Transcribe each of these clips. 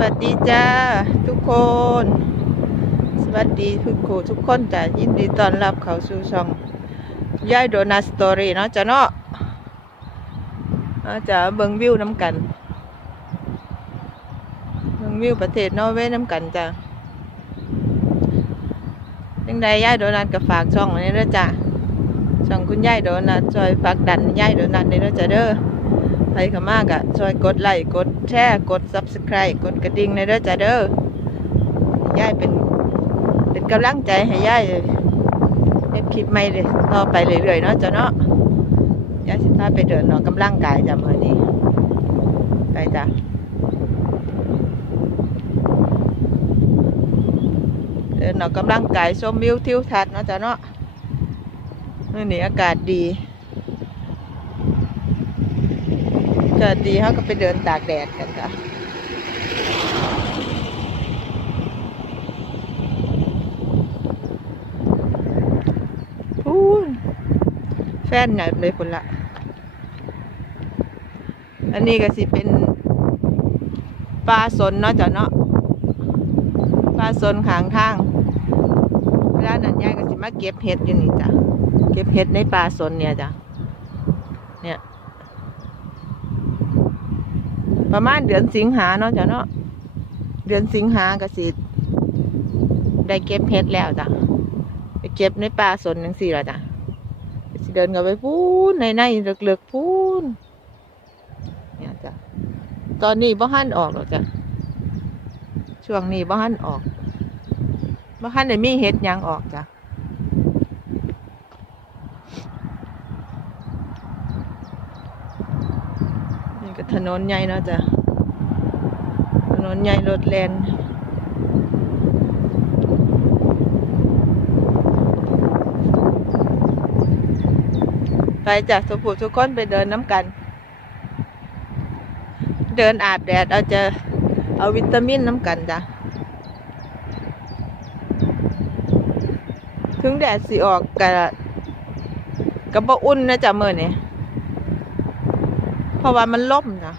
วัสดีจ้าทุกคน สวัสดีทุกคนทุกคนจ้ะยินดีต้อนรับเขาสู่ช่องย่ายโดนัสตอรี่เนาะจ้ะเนาะอาจะเบิงวิวน้ำกัน เบิงวิวประเทศนอร์เวย์น้ำกันจ้ะยังไดย่ายโดนัทก็ฝากช่องไว้ด้อจ้ะช่องคุณย่ายโดนัทช่วยฝากดันย่ายโดนัทเด้อจ้ะเด้อ ใครเข้ามากอะช่วยกดไลค์กดแชร์กด subscribe กดกระดิ่งในเด้อจ้าเด้อยายเป็น เป็นกำลังใจให้ยายเฮ็ดคลิปใหม่เลยต่อไปเรื่อยๆเนาะจ้าเนาะยายสิพาไปเดินเนาะกำลังกายจ้ะมื้อนี้ไปจ้ะเดินเนาะกำลังกายชมวิวทิวทัศน์เนาะจ้าเนาะนี้อากาศดี เกิดดีเขาก็ไปเดินตากแดดกันค่ะพูนแฟนหนักเลยคนละ อันนี้ก็สิเป็นปลาสนเนาะจ้ะเนาะปลาสนขางทางเวลานั้นยายก็สิมาเก็บเห็ดอยู่นี่จ้ะ เก็บเห็ดในปลาสนเนี่ยจ้ะ เนี่ย ประมาณเดือนสิงหาเนาะจ้ะเนาะเดือนสิงหากสิได้เก็บเห็ดแล้วจ้ะไปเก็บในป่าสนจังสี่ละจ้ะก็สิเดินกันไปพูนในในเลือกๆพูนเนี่ยจ้ะตอนนี้บ่หันออกหรอกจ้ะช่วงนี้บ่หันออกบ่หันได้มีเห็ดยังออกจ้ะนี่ ก็ถนนใหญ่เนาะจ้ะ ถนนใหญ่รถแลนไปจากสุภูทุกคนไปเดินน้ำกัน เดินอาบแดด เอาจะเอาวิตามินน้ำกันจ้ะ ถึงแดดสิออกกะกะบ่อุ่นนะจ๊ะมื่อนี้ ราะว่ามันล่มจ้ะ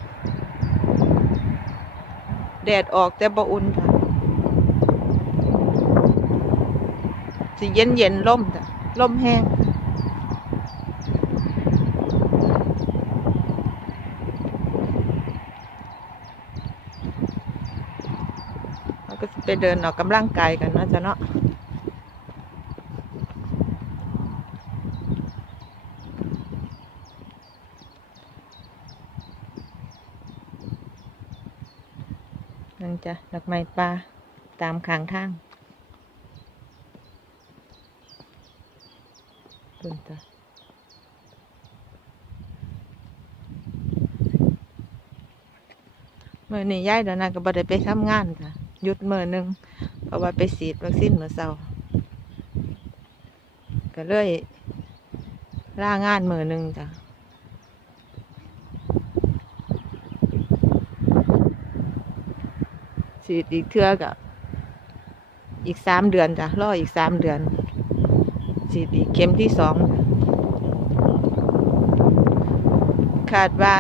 แดดออกแต่บ่อุ่นจ้ะสิเย็นเย็นๆล่มจ้ะล่มแห้งเราก็ไปเดินออกกำลังกายกันนะจ๊ะเนาะ จ้ะดอกไม้ป่าตามข้างทางต้นจ้ะเมื่อนี้ย้ายเดี๋ยวนั้นก็บ่ได้ไปทำงานจ้ะหยุดเมื้อหนึงเพราะว่าไปฉีดวัคซีนเมื่อเช้าก็เลยลางานเมื้อหนึงจ้ะ ฉีดอีกเทื่อกับอีกสามเดือนจ้ะรออีกสามเดือนฉีดอีกเข็มที่สองคาดว่า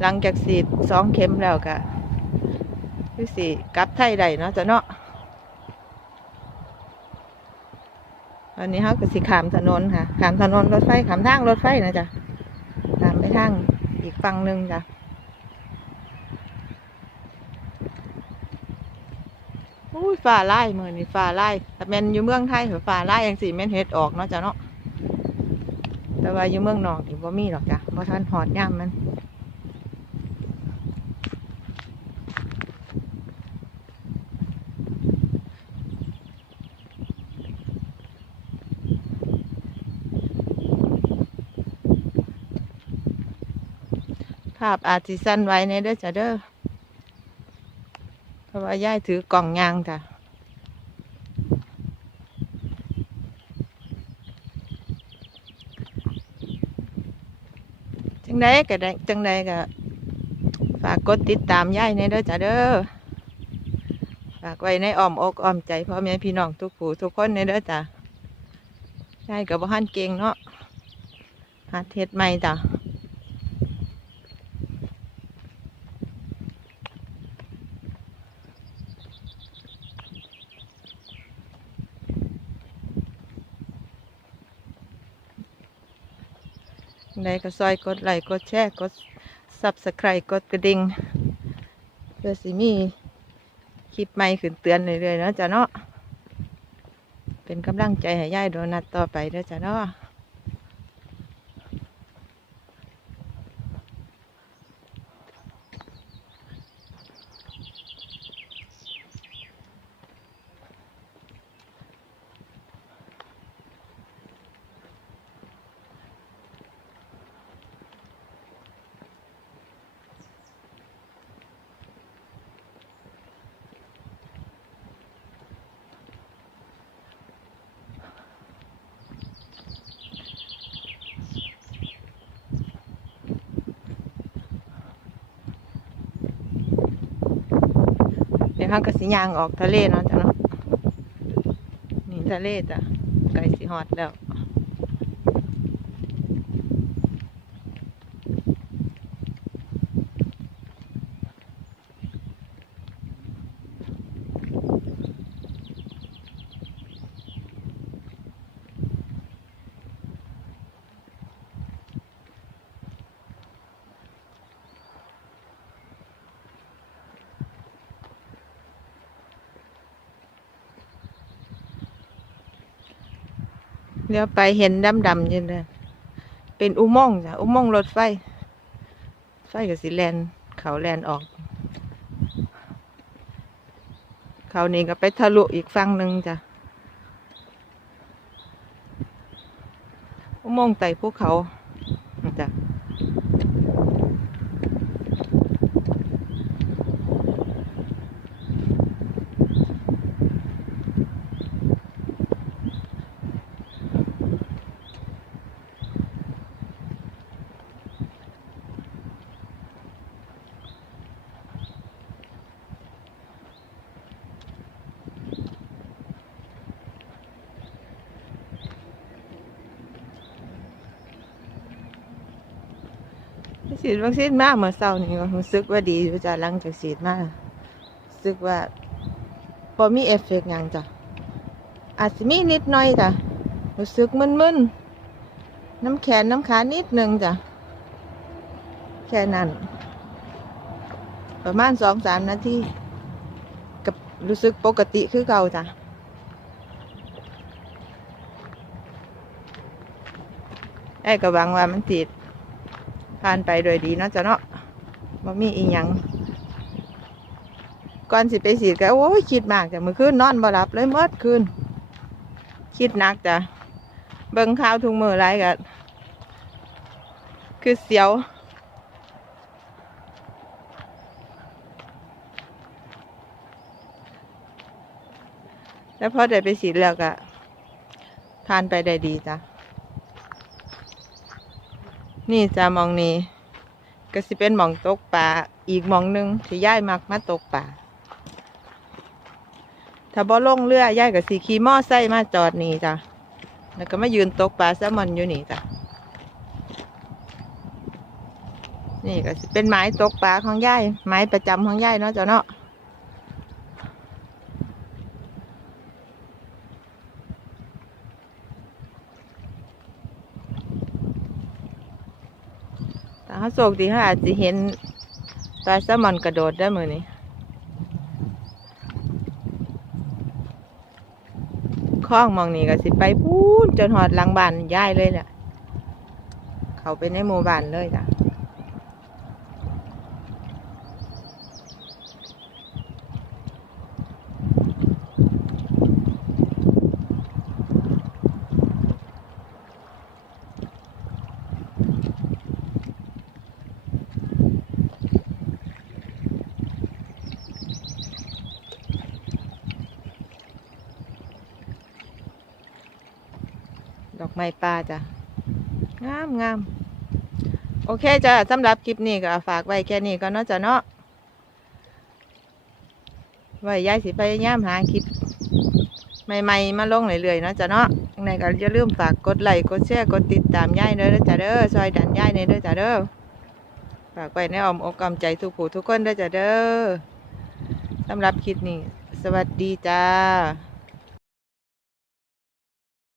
หลังจากฉีดสองเข็มแล้วก็คือสิกลับไทยได้เนาะจ้ะเนาะวันนี้เขาก็สิขามถนนค่ะขามถนนรถไฟขามทางรถไฟนะจ๊ะขามไปทางอีกฝั่งหนึ่งจ้ะ อุ้ยฟ้าไล่มือนี่ฟ้าไล่แต่แม่นอยู่เมืองไทยเหรอฟ้าไล่ยังสี่แม่นเฮ็ดออกเนาะจ้ะเนาะแต่ว่าอยู่เมืองนอกนี่บ่มีหรอกจ้ะบ่ทันหอดย่ามันภาพอาจสิสั้นไว้ในเด้อจ้ะเด้อ ราะว่ายายถือกล่องยางจ้ะจังใดก็ได้จังใดก็ฝากกดติดตามยายในเด้อจ้ะเด้อฝากไว้ในอ้อมอกอ้อมใจพ่อแม่พี่น้องทุกผู้ทุกคนในเด้อจ้ะยายกับบ้านเก่งเนาะหัดเฮ็ดใหม่จ้ะ อ ใดก็ซอยกดไลค์กดแชร์กดซับสไครต์กดกระดิ่งเพื่อสิมีคลิปใหม่ขึ้นเตือนเรื่อยๆเนาะจ้ะเนาะเป็นกำลังใจให้ยายโดนัทต่อไปเด้อจ้ะเนาะ เดี๋ ยวเขาก็สิยางออกทะเลเนาะจ้ะเนาะนี่ทะเลจ้ะไก่สิฮอดแล้ว เดี๋ยวไปเห็นดำดำๆยังเลยเป็นอุโมงค์จ้ะอุโมงค์รถไฟ ไฟกับสีแลนเขาแลนออก เขานี่ก็ไปทะลุอีกฝั่งหนึ่งจ้ะอุโมงค์ไต่ภูเขาจ้ะ ฉีดวัคซีนมากเมื่อเช้านี้ก็รู้สึกว่าดีอยู่จ้ะหลังจากฉีดมารู้สึกว่าพอมีเอฟเฟกต์ยังจ้ะอาจจะมีนิดหน่อยจ้ะรู้สึกมึนๆน้ำแขนน้ำขานิดหนึงจ้ะแค่นั้น ประมาณสองสามนาทีกับรู้สึกปกติคือเก่าจ้ะไอ้ก็หวังว่ามันติด ผ่านไปโดยดีเนาะจ้ะเนาะบ่มีอีหยังก่อนสิไปฉีดก็โอ้ยคิดมากจ้ะมื้อคืนนอนบ่หลับเลยหมดคืนคิดหนักจ้ะเบิ่งข่าวทุกมื้อหลายก็คือเสียวแล้วพอได้ไปฉีดแล้วก็ผ่านไปได้ดีจ้ะ นี่จะมองนี้ก็สิเป็นหมองตกปลาอีกหมองหนึ่งที่ย่ายมักมาตกปลาถ้าบ่ลงเรือย่ายก็สิขี่มอไซค์มาจอดนี่จ้ะแล้วก็มายืนตกปลาแซลมอนอยู่นี่จ้ะนี่ก็เป็นไม้ตกปลาของย่ายไม้ประจำของย่ายเนาะจ้ะเนาะ เขาโศกดีเขาอาจจะเห็นปลาแซลมอนกระโดดได้มือนี้คล้องมองนี่ก็สิไปพูนจนหอดหลังบ้านย่ายเลยแหละเขาไปในหมู่บ้านเลยจ้ะ ไม้ป่าจ้ะงามงามโอเคจ้ะสำหรับคลิปนี้ก็ฝากไว้แค่นี้ก็เนาะจ้ะเนาะไว้ยายสิพยายามหาคลิปใหม่ๆมาลงเรื่อยๆเนาะจ้ะเนาะยังไงก็อย่าลืมฝากกดไลค์กดแชร์กดติดตามยายเด้อจ้ะเด้อซอยดันยายในเด้อจ้ะเด้อฝากไว้ในอ้อมอกอ้อมใจทุกผู้ทุกคนเด้อจ้ะเด้อสำหรับคลิปนี้ สวัสดีจ้า